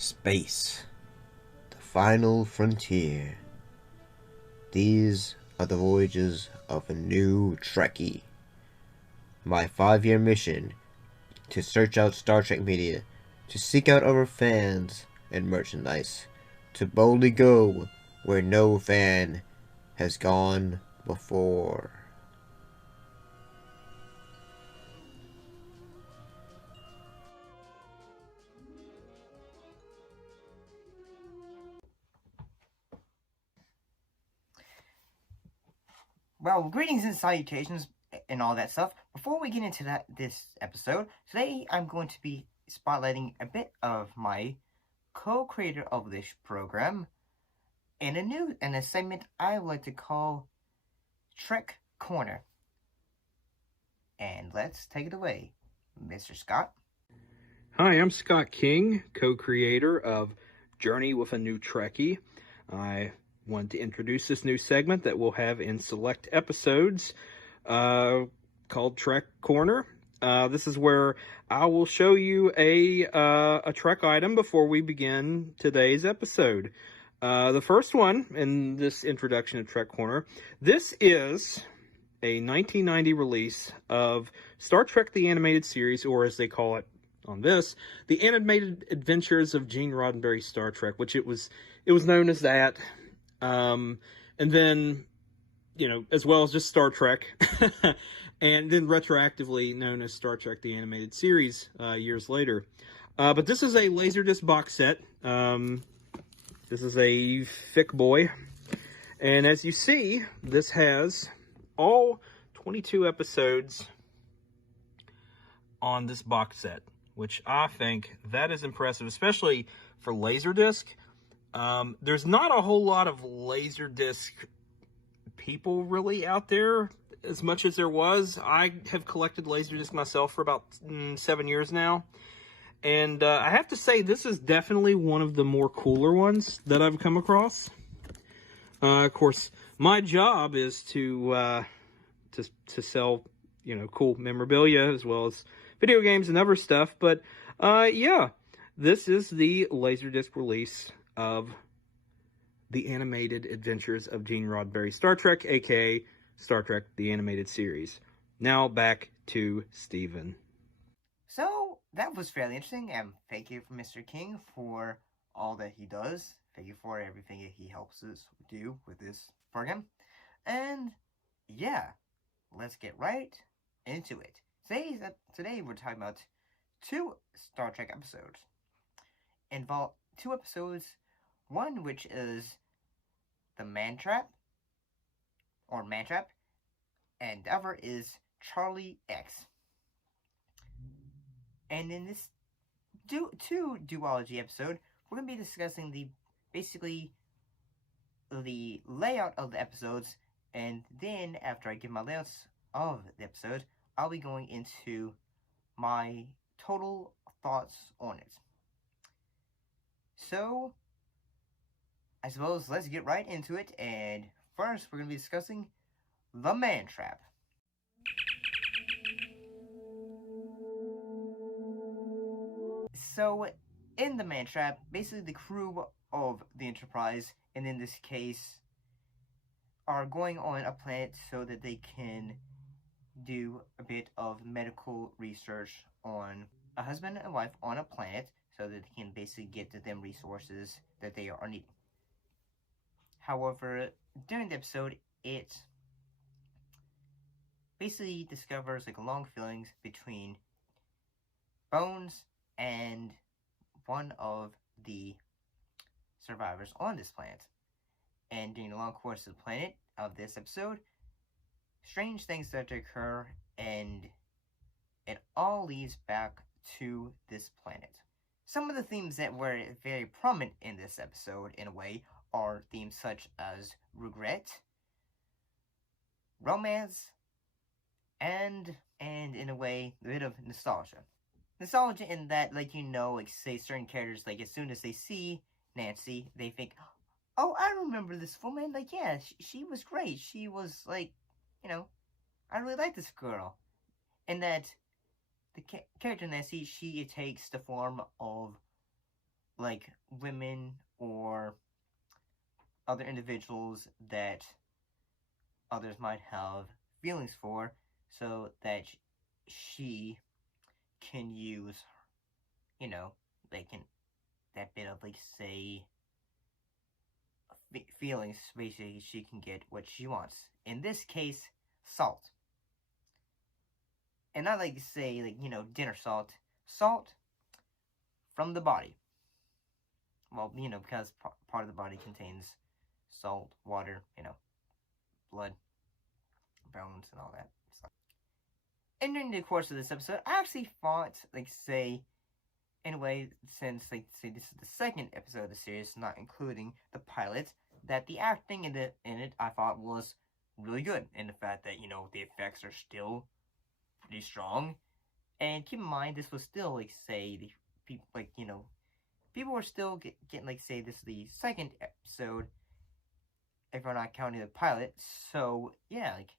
Space, the final frontier. These are the voyages of a new Trekkie. My 5-year mission to search out Star Trek media, to seek out our fans and merchandise, to boldly go where no fan has gone before. Well, greetings and salutations and all that stuff. Before we get into this episode, today I'm going to be spotlighting a bit of my co-creator of this program in a segment I like to call Trek Corner. And let's take it away, Mr. Scott. Hi, I'm Scott King, co-creator of Journey with a New Trekkie. I wanted to introduce this new segment that we'll have in select episodes called Trek Corner. This is where I will show you a Trek item before we begin today's episode. The first one in this introduction to Trek Corner, this is a 1990 release of Star Trek The Animated Series, or as they call it on this, The Animated Adventures of Gene Roddenberry's Star Trek, which it was known as that. And then, as well as just Star Trek, and then retroactively known as Star Trek The Animated Series years later. But this is a Laserdisc box set. This is a thick boy. And as you see, this has all 22 episodes on this box set, which I think that is impressive, especially for Laserdisc. There's not a whole lot of Laserdisc people really out there as much as there was. I have collected Laserdisc myself for about 7 years now. And I have to say, this is definitely one of the more cooler ones that I've come across. Of course, my job is to sell, cool memorabilia as well as video games and other stuff. But yeah, this is the Laserdisc release of The Animated Adventures of Gene Roddenberry's Star Trek, aka Star Trek The Animated Series. Now back to Steven. So, that was fairly interesting, and thank you, Mr. King, for all that he does. Thank you for everything that he helps us do with this program. And, yeah, let's get right into it. Today we're talking about 2 Star Trek episodes. Involve 2 episodes, one which is the Man Trap, and the other is Charlie X. And in this two duology episode, we're going to be discussing basically the layout of the episodes, and then after I give my layouts of the episode, I'll be going into my total thoughts on it. So, I suppose let's get right into it, and first we're going to be discussing the Man Trap. So, in the Man Trap, basically the crew of the Enterprise, and in this case, are going on a planet so that they can do a bit of medical research on a husband and wife on a planet so that they can basically get to them resources that they are needing. However, during the episode, it basically discovers long feelings between Bones and one of the survivors on this planet. And during the long course of this episode, strange things start to occur, and it all leads back to this planet. Some of the themes that were very prominent in this episode, in a way, are themes such as regret, romance, and in a way, a bit of nostalgia. Nostalgia in that, say certain characters, as soon as they see Nancy, they think, oh, I remember this woman, yeah, she was great, she was, I really like this girl. And that the character Nancy, she takes the form of, like women or other individuals that others might have feelings for, so that she can use, they can, that bit of, like, say, feelings, basically, she can get what she wants. In this case, salt. And not, like, say, like, dinner salt. Salt from the body. Well, because part of the body contains salt, water, blood, bones, and all that stuff. And during the course of this episode, I actually thought, like, say, in a way, since, like, say, this is the second episode of the series, not including the pilot, that the acting in it, I thought, was really good. And the fact that, the effects are still pretty strong. And keep in mind, this was still, like, say, the people, like, people were still getting, like, say, this is the second episode, if we're not counting the pilot. So, yeah, like,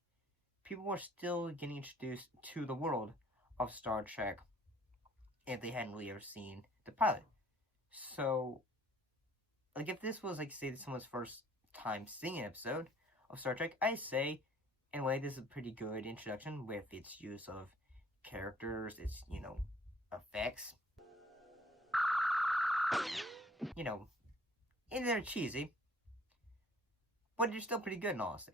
people were still getting introduced to the world of Star Trek if they hadn't really ever seen the pilot. So, like, if this was, like, say, someone's first time seeing an episode of Star Trek, I say, in a way, this is a pretty good introduction with its use of characters, its, effects. And they're cheesy, but they're still pretty good, in honesty.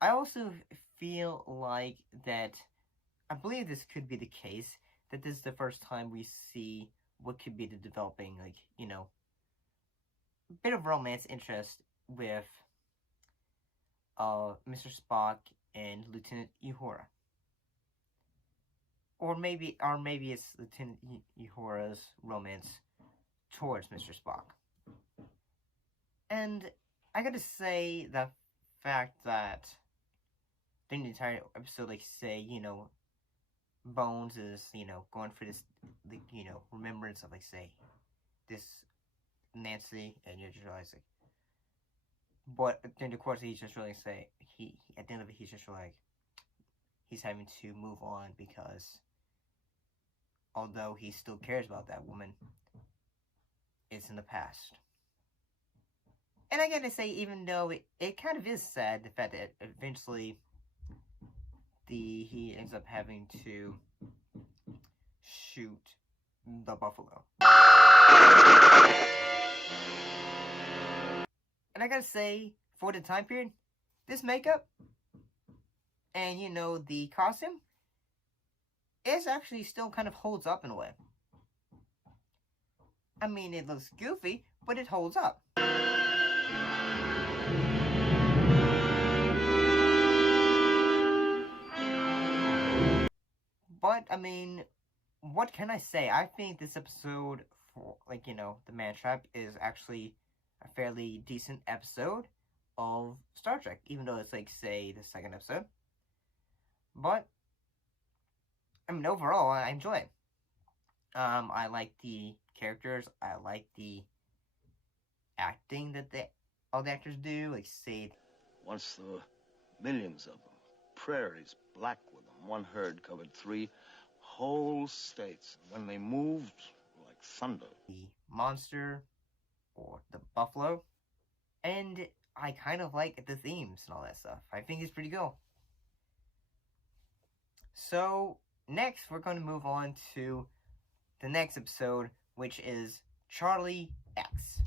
I also feel like that, I believe this could be the case, that this is the first time we see what could be the developing, like, bit of romance interest with Mr. Spock and Lieutenant Uhura. Or maybe it's Lieutenant Uhura's romance towards Mr. Spock. And I gotta say, the fact that during the entire episode, like, say, Bones is, going for this, like, remembrance of, like, say, this Nancy, and you're just realizing, but during the course, he's just really say, he at the end of it, he's just like, he's having to move on because although he still cares about that woman, it's in the past. And I gotta say, even though it kind of is sad, the fact that eventually he ends up having to shoot the buffalo. And I gotta say, for the time period, this makeup and, the costume, it actually still kind of holds up in a way. I mean, it looks goofy, but it holds up. But, I mean, what can I say? I think this episode, for, like, The Man Trap, is actually a fairly decent episode of Star Trek, even though it's, like, say, the second episode. But, I mean, overall, I enjoy it. I like the characters. I like the acting that all the actors do. Like, say, once there were millions of them, prairies black with them. One herd covered 3 whole states. When they moved, like thunder. The monster or the buffalo. And I kind of like the themes and all that stuff. I think it's pretty cool. So, next, we're going to move on to the next episode, which is Charlie X.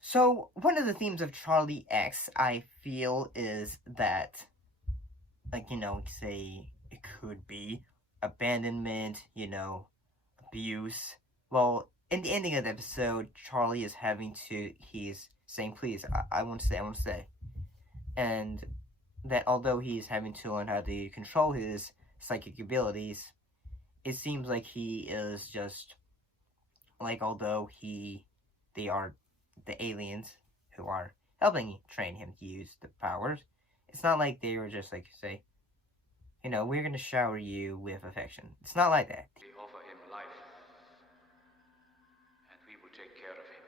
So, one of the themes of Charlie X, I feel, is that, like, say, it could be abandonment, abuse. Well, in the ending of the episode, Charlie is he's saying, please, I want to stay. And that although he's having to learn how to control his psychic abilities, it seems like he is just, like, although they are the aliens who are helping train him to use the powers, it's not like they were just like, say, we're going to shower you with affection. It's not like that. We offer him life, and we will take care of him.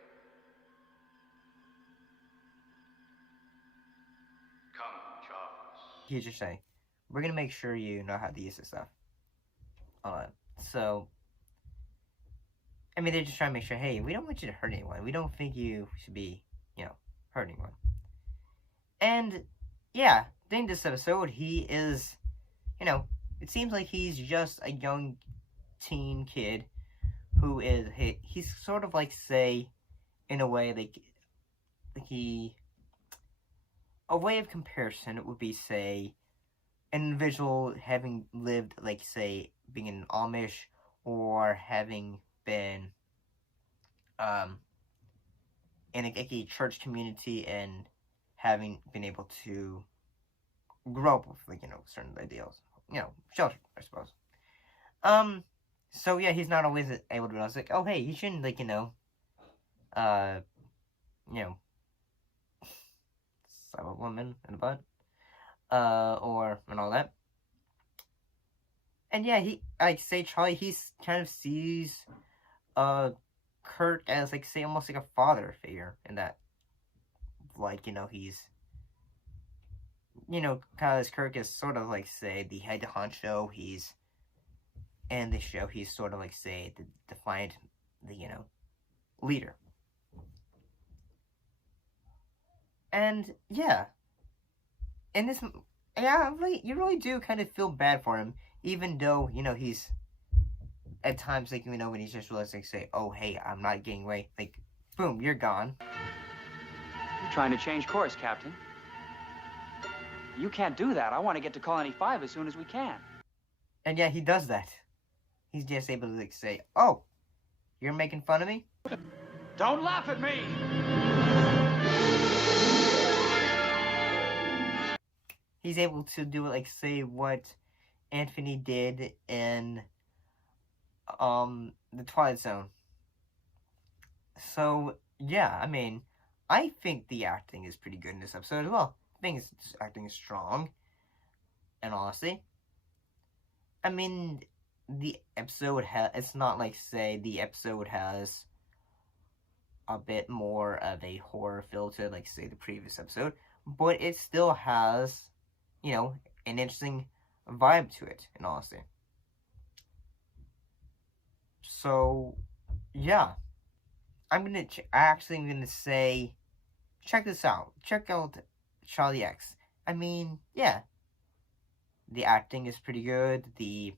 Come, Charles. he's just saying, we're gonna make sure you know how to use this stuff. So, I mean, they're just trying to make sure, hey, we don't want you to hurt anyone. We don't think you should be, hurt anyone. And, yeah, during this episode, he is, it seems like he's just a young teen kid who is, he's sort of like, say, in a way, a way of comparison would be, say, an individual having lived, like, say, being an Amish, or having been in a church community and having been able to grow up with, like, certain ideals. Shelter, I suppose. So yeah, he's not always able to realize, like, oh, hey, you shouldn't, like, slap a woman in the butt, and all that. And yeah, Charlie, he's kind of sees, Kirk as, like, say, almost like a father figure, in that, like, he's, because Kirk is sort of, like, say, the head honcho. He's, in the show, he's sort of, like, say, the defined, leader. And, yeah, in this, yeah, you really do kind of feel bad for him, even though, he's, at times, like, when he's just realizing, like, say, oh, hey, I'm not getting away, like, boom, you're gone. You're trying to change course, Captain. You can't do that. I want to get to Colony 5 as soon as we can. And yeah, he does that. He's just able to, like, say, oh, you're making fun of me? Don't laugh at me! He's able to do, like, say, what Anthony did in the Twilight Zone. So, yeah, I mean, I think the acting is pretty good in this episode as well. I think this acting is strong, and honestly, I mean, the episode it's not like, say, the episode has a bit more of a horror filter, like, say, the previous episode, but it still has, an interesting vibe to it, in honesty. So, yeah. I'm gonna say, check this out. Check out Charlie X. I mean, yeah. The acting is pretty good. The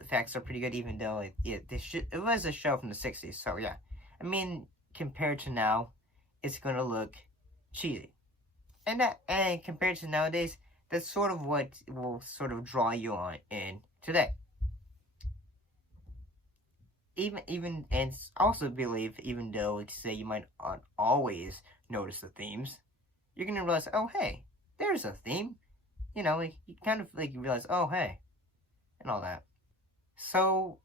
effects are pretty good, even though it was a show from the 60s, so yeah. I mean, compared to now, it's gonna look cheesy. And compared to nowadays, that's sort of what will sort of draw you on in today. Even and also believe, even though, like, say, you might not always notice the themes, you're gonna realize, oh, hey, there's a theme. Like, you kind of, like, realize, oh, hey, and all that. So,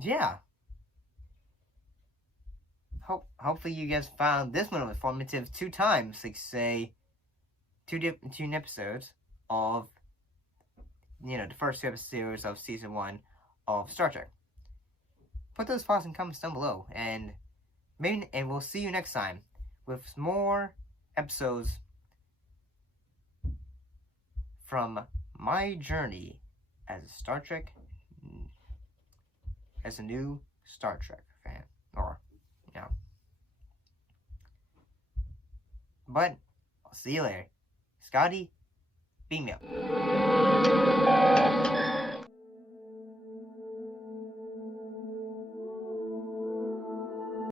yeah. Hopefully you guys found this one informative 2 times, like, say, 2 episodes of, the first 2 episodes of Season 1 of Star Trek. Put those thoughts and comments down below, and we'll see you next time with more episodes from my journey as a new Star Trek fan, But I'll see you later. Scotty, beam me up.